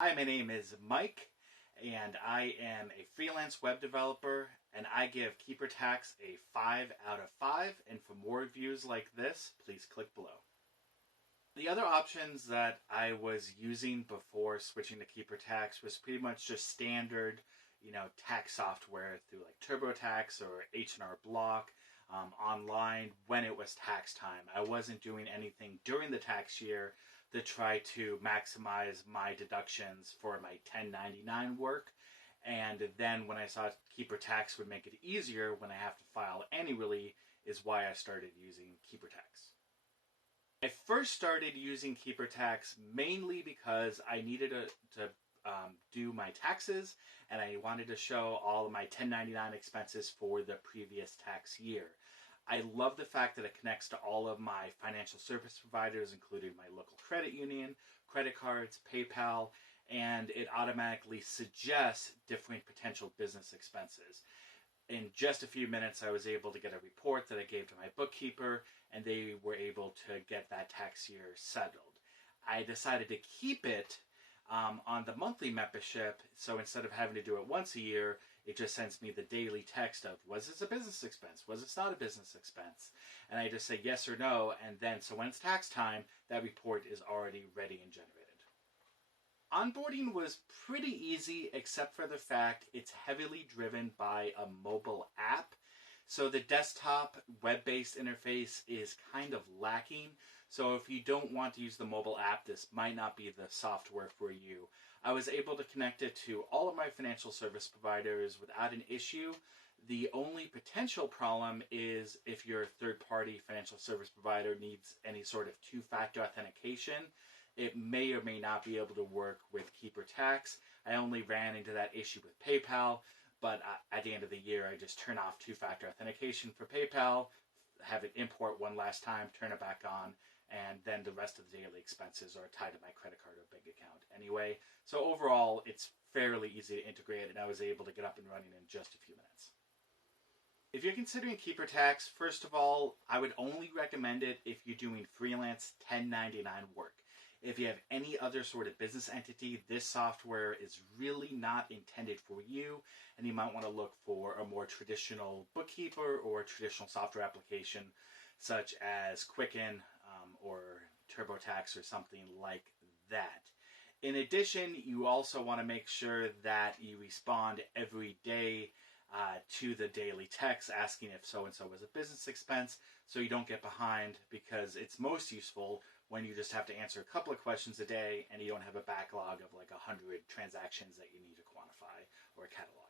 Hi, my name is Mike, and I am a freelance web developer, and I give Keeper Tax a 5 out of 5, and for more reviews like this, please click below. The other options that I was using before switching to Keeper Tax was pretty much just standard, tax software through like TurboTax or H&R Block online when it was tax time. I wasn't doing anything during the tax year to try to maximize my deductions for my 1099 work. And then when I saw Keeper Tax would make it easier when I have to file annually, is why I started using Keeper Tax. I first started using Keeper Tax mainly because I needed to do my taxes, and I wanted to show all of my 1099 expenses for the previous tax year. I love the fact that it connects to all of my financial service providers, including my local credit union, credit cards, PayPal, and it automatically suggests different potential business expenses. In just a few minutes, I was able to get a report that I gave to my bookkeeper, and they were able to get that tax year settled. I decided to keep it on the monthly membership, so instead of having to do it once a year, it just sends me the daily text of, was this a business expense? Was this not a business expense? And I just say yes or no, and then so when it's tax time, that report is already ready and generated. Onboarding was pretty easy, except for the fact it's heavily driven by a mobile app. So the desktop web-based interface is kind of lacking. So if you don't want to use the mobile app, this might not be the software for you. I was able to connect it to all of my financial service providers without an issue. The only potential problem is if your third-party financial service provider needs any sort of two-factor authentication. It may or may not be able to work with Keeper Tax. I only ran into that issue with PayPal, but at the end of the year, I just turn off two-factor authentication for PayPal, have it import one last time, turn it back on, and then the rest of the daily expenses are tied to my credit card or bank account anyway. So overall, it's fairly easy to integrate, and I was able to get up and running in just a few minutes. If you're considering Keeper Tax, first of all, I would only recommend it if you're doing freelance 1099 work. If you have any other sort of business entity, this software is really not intended for you, and you might want to look for a more traditional bookkeeper or traditional software application such as Quicken or TurboTax or something like that. In addition, you also want to make sure that you respond every day to the daily text asking if so-and-so was a business expense, so you don't get behind, because it's most useful when you just have to answer a couple of questions a day and you don't have a backlog of like 100 transactions that you need to quantify or catalog.